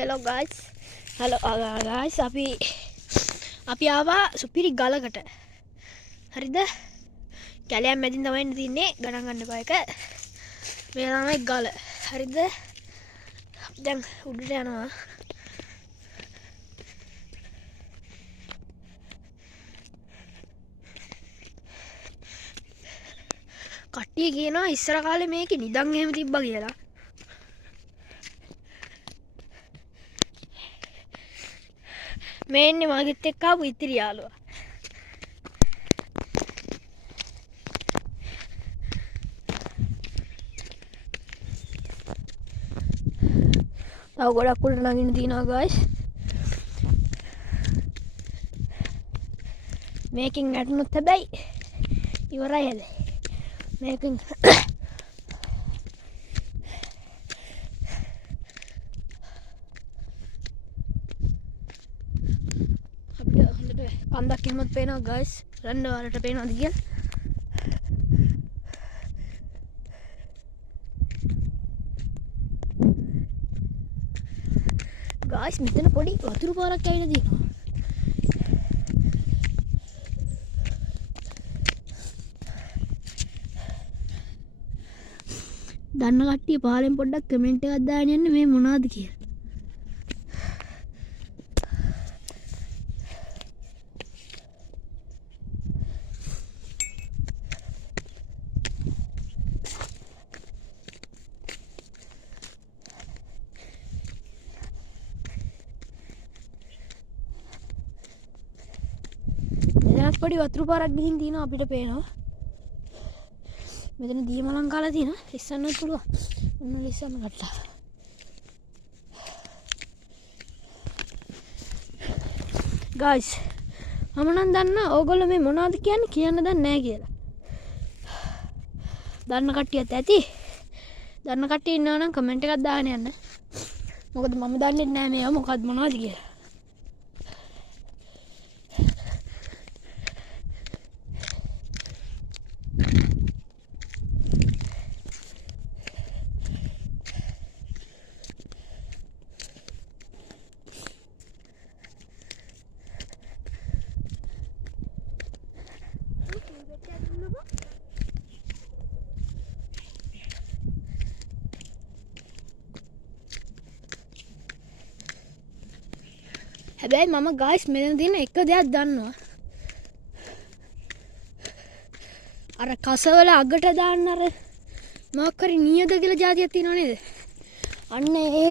hello guys guys අපි ආවා සුපිරි ගලකට හරිද කැලයක් මැදින් තමයි ඉන්න තින්නේ ගණන් ගන්න එපා එක මේ තමයි ගල හරිද දැන් උඩට යනවා කට්ටිය කියනවා ඉස්සර කාලේ මේකේ නිදන් එහෙම තිබ්බා කියලා මේ ඉන්නේ මාගෙත් එක්ක ආපු ඉතිරි යාළුවා තව ගොඩක් උඩ නගින්න තියෙනවා guys මේකෙන් වැටුනොත් හැබැයි ඉවරයි හැබැයි මේකෙන් කන්දක් එහෙමත් පේනවා guys රන්න වලට පේනවාද කියලා guys මෙතන පොඩි වතුරු පාරක් ඇවිල්ලා තියෙනවා දන්න කට්ටිය පහලෙන් පොඩ්ඩක් කමෙන්ට් එකක් දාන්න යන්න මේ මොනවද කියලා පොඩි වතුරු පාරක් ගිහින් තියෙනවා අපිට පේනවා මෙතන දියමලං කාලා තියෙනවා ඉස්සන්නත් පුළුවන් ඔන්න ඉස්සන්න කට්ටා guys මම නම් දන්නා ඕගොල්ලෝ මේ මොනවද කියන්නේ කියන්න දන්නේ නැහැ කියලා දන්න කට්ටියත් ඇති දන්න කට්ටිය ඉන්නවා නම් කමෙන්ට් එකක් දාන්න යන්න මොකද මම දන්නේ නැහැ මේවා මොකක්ද මොනවද කියලා හැබැයි මම guys මෙතන තියෙන එක දෙයක් දන්නවා අර කසවල අගට දාන්න අර මොකක් හරි නියද කියලා જાතියක් තියෙනව නේද අන්න ඒ